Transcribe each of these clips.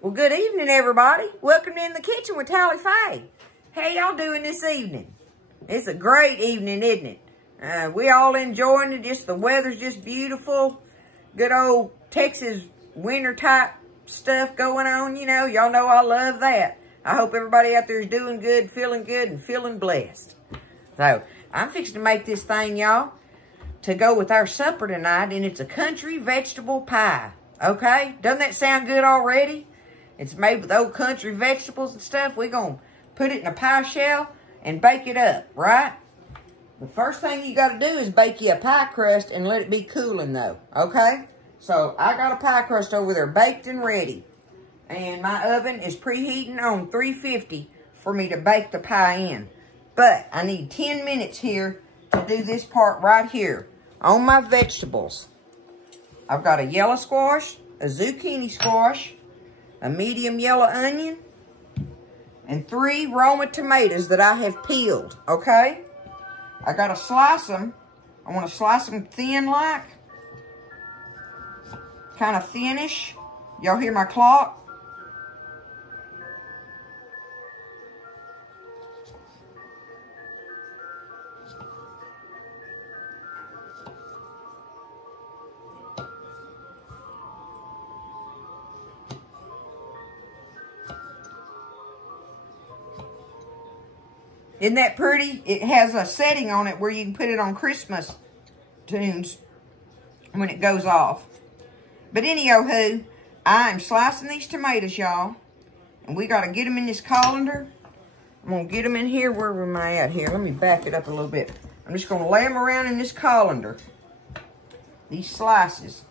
Well, good evening, everybody. Welcome to In the Kitchen with Tally Faye. How y'all doing this evening? It's a great evening, isn't it? We all enjoying it. Just the weather's just beautiful. Good old Texas winter type stuff going on. You know, y'all know I love that. I hope everybody out there is doing good, and feeling blessed. So, I'm fixing to make this thing, y'all, to go with our supper tonight, and it's a country vegetable pie. Okay? Doesn't that sound good already? It's made with old country vegetables and stuff. We're going to put it in a pie shell and bake it up, right? The first thing you got to do is bake you a pie crust and let it be cooling, though, okay? So, I got a pie crust over there baked and ready. And my oven is preheating on 350 for me to bake the pie in. But I need 10 minutes here to do this part right here on my vegetables. I've got a yellow squash, a zucchini squash, a medium yellow onion, and 3 Roma tomatoes that I have peeled, okay? I gotta slice them. I wanna slice them thin like, kind of thinnish. Y'all hear my clock? Isn't that pretty? It has a setting on it where you can put it on Christmas tunes when it goes off. But anyhow, I am slicing these tomatoes, y'all. And we got to get them in this colander. I'm going to get them in here. Where am I at here? Let me back it up a little bit. I'm just going to lay them around in this colander. These slices.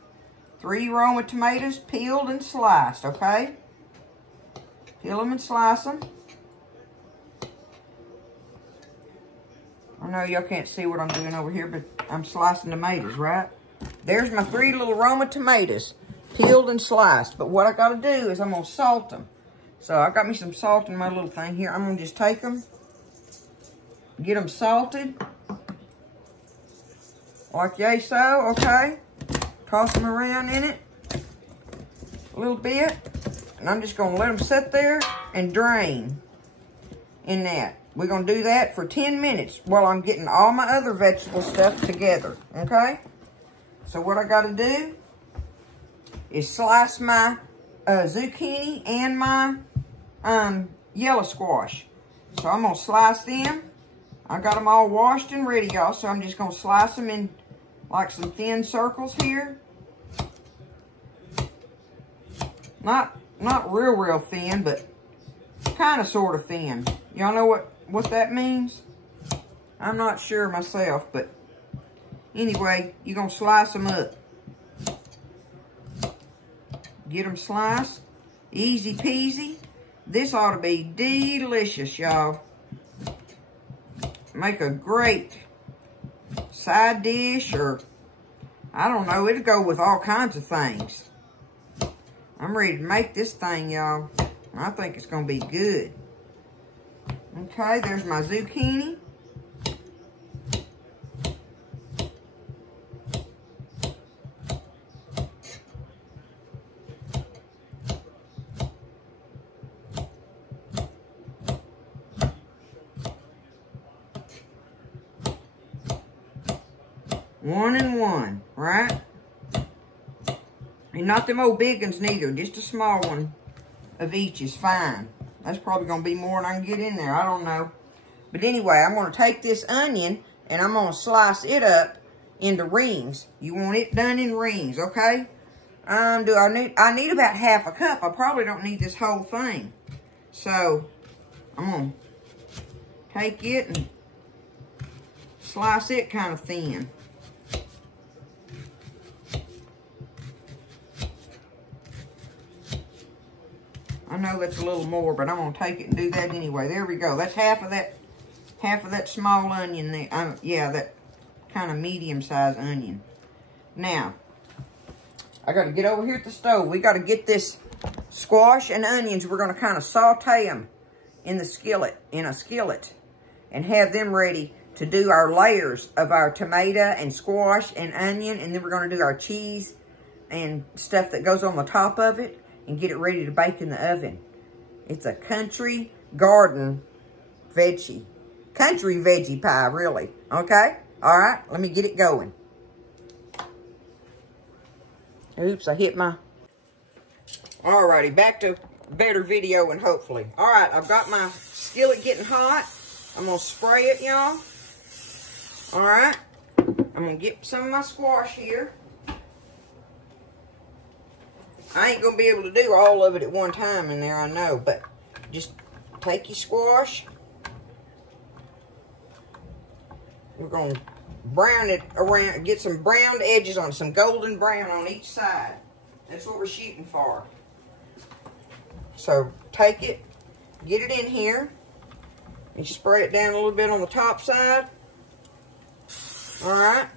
3 Roma tomatoes peeled and sliced, okay? Peel them and slice them. I know y'all can't see what I'm doing over here, but I'm slicing tomatoes, right? There's my 3 little Roma tomatoes, peeled and sliced. But what I got to do is I'm going to salt them. So I got me some salt in my little thing here. I'm going to just take them, get them salted, like yay so, okay? Toss them around in it a little bit. And I'm just going to let them sit there and drain in that. We're going to do that for 10 minutes while I'm getting all my other vegetable stuff together, okay? So what I got to do is slice my zucchini and my yellow squash. So I'm going to slice them. I got them all washed and ready, y'all, so I'm just going to slice them in like some thin circles here. Not real thin, but kind of sort of thin. Y'all know what that means? I'm not sure myself, but anyway, you're going to slice them up. Get them sliced. Easy peasy. This ought to be delicious, y'all. Make a great side dish, or I don't know, it'll go with all kinds of things. I'm ready to make this thing, y'all. I think it's going to be good. Okay, there's my zucchini. One and one, right? And not them old big ones neither. Just a small one of each is fine. That's probably going to be more than I can get in there. I don't know. But anyway, I'm going to take this onion and I'm going to slice it up into rings. You want it done in rings, okay? I need about half a cup. I probably don't need this whole thing. So, I'm going to take it and slice it kind of thin. I know that's a little more, but I'm going to take it and do that anyway. There we go. That's half of that small onion there. Yeah, that kind of medium-sized onion. Now, I got to get over here at the stove. We got to get this squash and onions. We're going to kind of saute them in a skillet, and have them ready to do our layers of our tomato and squash and onion, and then we're going to do our cheese and stuff that goes on the top of it. and get it ready to bake in the oven. It's a country garden country veggie pie, really. Okay? All right, let me get it going. Oops, I hit my... Alrighty, back to better video and hopefully. All right, I've got my skillet getting hot. I'm going to spray it, y'all. All right. I'm going to get some of my squash here. I ain't going to be able to do all of it at one time in there, I know. But just take your squash. We're going to brown it around, get some browned edges on, some golden brown on each side. That's what we're shooting for. So take it, get it in here, and spray it down a little bit on the top side. All right.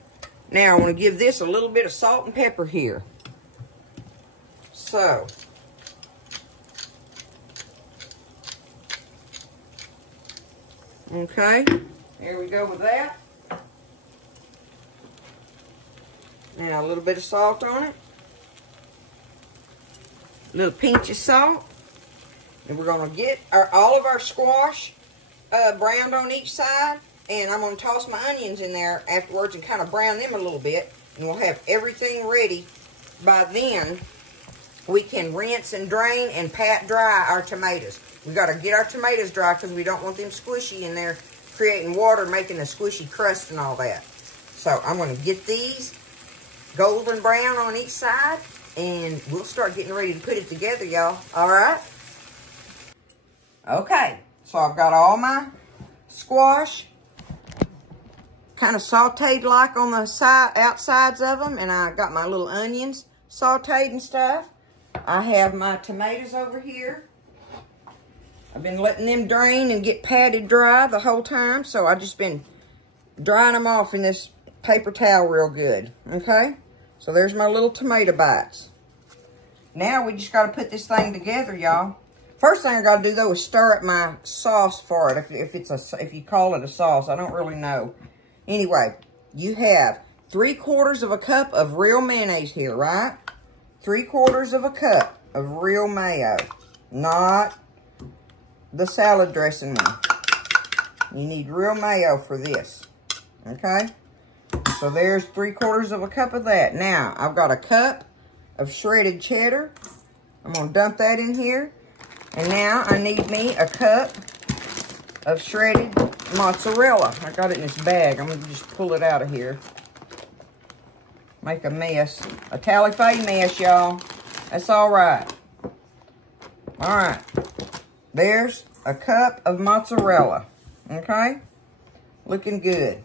Now I want to give this a little bit of salt and pepper here. So, okay, there we go with that. Now a little bit of salt on it. A little pinch of salt. And we're going to get all of our squash browned on each side. And I'm going to toss my onions in there afterwards and kind of brown them a little bit. And we'll have everything ready. By then, we can rinse and drain and pat dry our tomatoes. We've got to get our tomatoes dry because we don't want them squishy in there, creating water, making a squishy crust and all that. So I'm going to get these golden brown on each side. And we'll start getting ready to put it together, y'all. All right? Okay, so I've got all my squash kind of sauteed like on the outsides of them, and I got my little onions sauteed and stuff. I have my tomatoes over here. I've been letting them drain and get patted dry the whole time, so I've just been drying them off in this paper towel real good, okay? So there's my little tomato bites. Now we just got to put this thing together, y'all. First thing I got to do, though, is stir up my sauce for it, if you call it a sauce. I don't really know. Anyway, you have 3/4 of a cup of real mayonnaise here, right? 3/4 of a cup of real mayo. Not the salad dressing one. You need real mayo for this, okay? So there's 3/4 of a cup of that. Now, I've got a cup of shredded cheddar. I'm going to dump that in here. And now I need me a cup of shredded mozzarella. I got it in this bag. I'm going to just pull it out of here. Make a mess. A tally-fay mess, y'all. That's all right. All right. There's a cup of mozzarella. Okay? Looking good.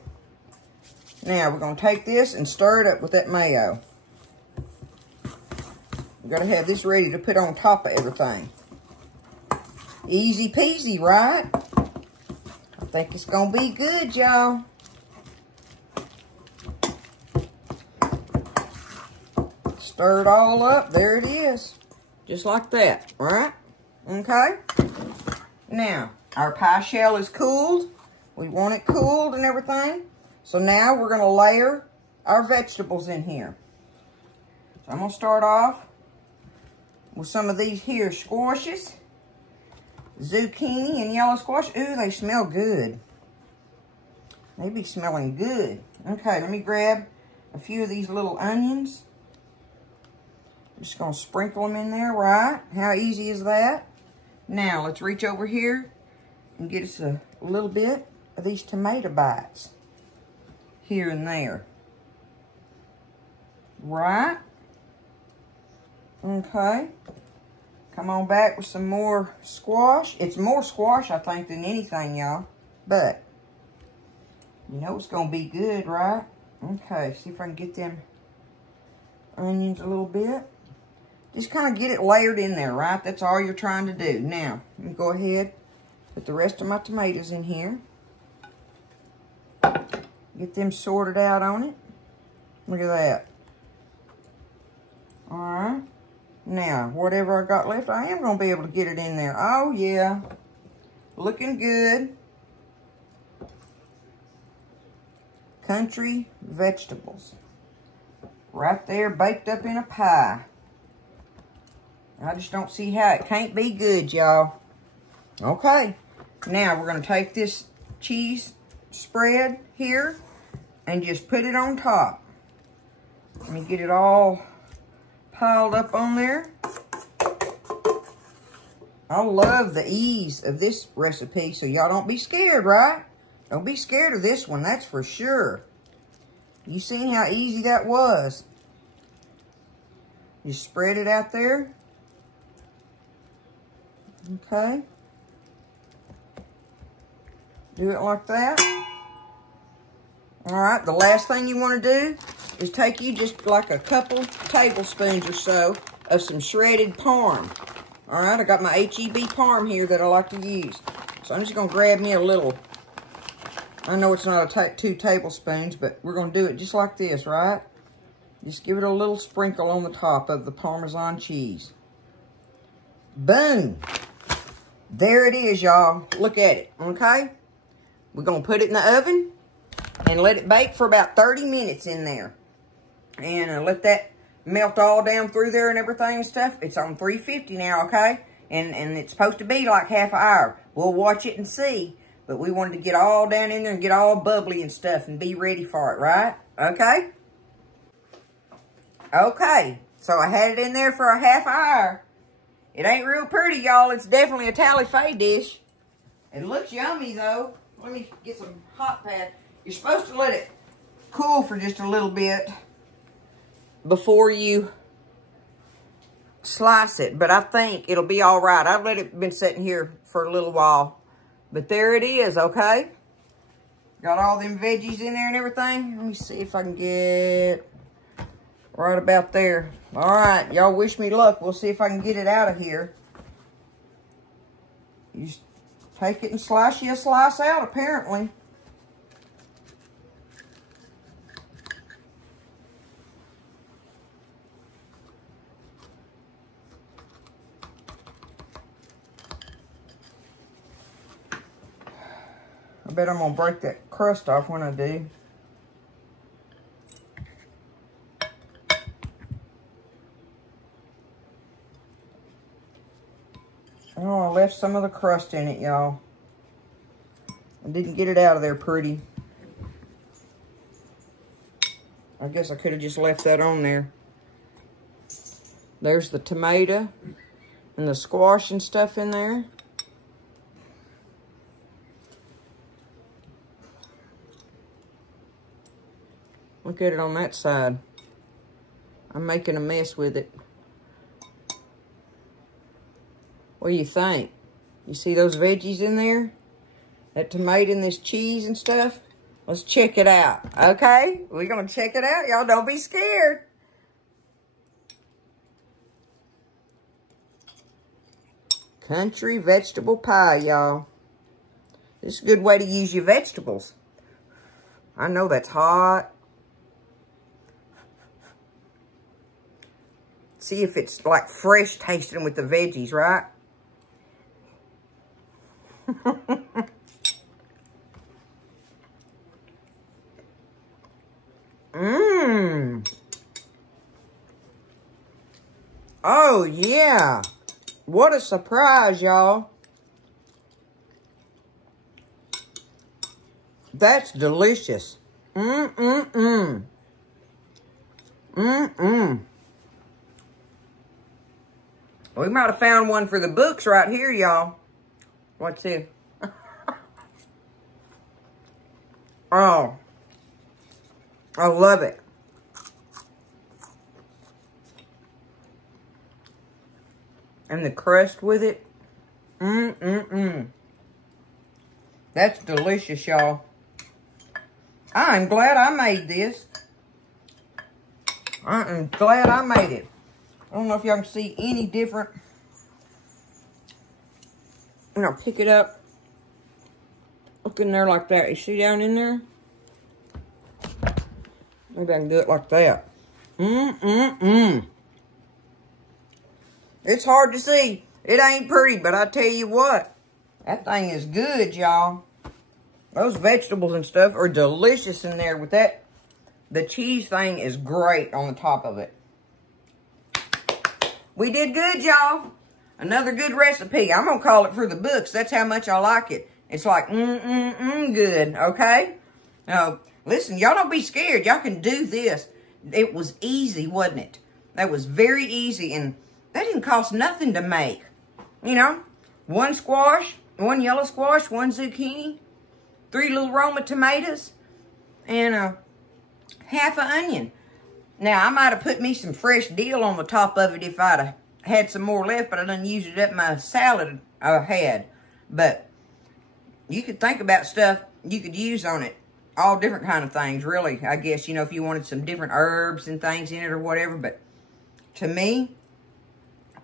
Now, we're going to take this and stir it up with that mayo. We've got to have this ready to put on top of everything. Easy peasy, right? I think it's going to be good, y'all. Stir it all up. There it is. Just like that, right? Okay? Now, our pie shell is cooled. We want it cooled and everything. So now we're going to layer our vegetables in here. So I'm going to start off with some of these here squashes. Zucchini and yellow squash. Ooh, they smell good. They be smelling good. Okay, let me grab a few of these little onions. I'm just going to sprinkle them in there, right? How easy is that? Now, let's reach over here and get us a little bit of these tomato bites. Here and there. Right? Okay. Come on back with some more squash. It's more squash, I think, than anything, y'all. But, you know it's going to be good, right? Okay, see if I can get them onions a little bit. Just kind of get it layered in there, right? That's all you're trying to do. Now, let me go ahead, put the rest of my tomatoes in here. Get them sorted out on it. Look at that. All right. Now, whatever I got left, I am going to be able to get it in there. Oh, yeah. Looking good. Country vegetables. Right there, baked up in a pie. I just don't see how it can't be good, y'all. Okay. Now, we're going to take this cheese spread here and just put it on top. Let me get it all piled up on there. I love the ease of this recipe, so y'all don't be scared, right? Don't be scared of this one, that's for sure. You seen how easy that was. Just spread it out there. Okay. Do it like that. All right, the last thing you want to do is take you just like a couple tablespoons or so of some shredded parm. All right, I got my H-E-B parm here that I like to use. So I'm just going to grab me a little. I know it's not 2 tablespoons, but we're going to do it just like this, right? Just give it a little sprinkle on the top of the Parmesan cheese. Boom. There it is, y'all. Look at it, okay? We're going to put it in the oven and let it bake for about 30 minutes in there. And let that melt all down through there and everything and stuff. It's on 350 now, okay? And it's supposed to be like half an hour. We'll watch it and see. But we wanted to get all down in there and get all bubbly and stuff and be ready for it, right? Okay? Okay. So I had it in there for a half hour. It ain't real pretty, y'all. It's definitely a tally-fay dish. It looks yummy, though. Let me get some hot pad. You're supposed to let it cool for just a little bit before you slice it. But I think it'll be all right. I've let it been sitting here for a little while. But there it is, okay? Got all them veggies in there and everything. Let me see if I can get right about there. All right, y'all wish me luck. We'll see if I can get it out of here. You just take it and slice you a slice out, apparently. I bet I'm going to break that crust off when I do. Oh, I left some of the crust in it, y'all. I didn't get it out of there pretty. I guess I could have just left that on there. There's the tomato and the squash and stuff in there. Look at it on that side. I'm making a mess with it. What do you think? You see those veggies in there? That tomato and this cheese and stuff? Let's check it out, okay? We're going to check it out. Y'all don't be scared. Country vegetable pie, y'all. This is a good way to use your vegetables. I know that's hot. See if it's like fresh tasting with the veggies, right? Mmm. Oh, yeah. What a surprise, y'all. That's delicious. Mm-mm-mm. Mm-mm. We might have found one for the books right here, y'all. What's this? Oh. I love it. And the crust with it. Mm-mm-mm. That's delicious, y'all. I'm glad I made this. I am glad I made it. I don't know if y'all can see any different. And I'll pick it up. Look in there like that. You see down in there? Maybe I can do it like that. Mm-mm-mm. It's hard to see. It ain't pretty, but I tell you what. That thing is good, y'all. Those vegetables and stuff are delicious in there with that. The cheese thing is great on the top of it. we did good, y'all. Another good recipe. I'm going to call it for the books. That's how much I like it. It's like, good, okay? Now, listen, y'all don't be scared. Y'all can do this. It was easy, wasn't it? That was very easy, and that didn't cost nothing to make. You know, one squash, one yellow squash, one zucchini, 3 little Roma tomatoes, and half an onion. Now, I might have put me some fresh dill on the top of it if I'd have had some more left, but I done used it up my salad I had. But you could think about stuff you could use on it. All different kind of things, really. I guess, you know, if you wanted some different herbs and things in it or whatever. But to me,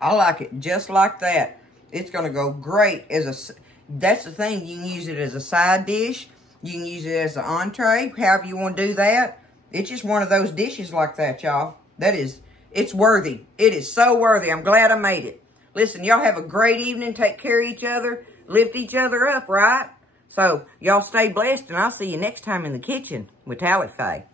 I like it just like that. It's going to go great as a... That's the thing. You can use it as a side dish. You can use it as an entree. However you want to do that. It's just one of those dishes like that, y'all. It's worthy. It is so worthy. I'm glad I made it. Listen, y'all have a great evening. Take care of each other. Lift each other up, right? So, y'all stay blessed, and I'll see you next time in the kitchen with Tally Faye.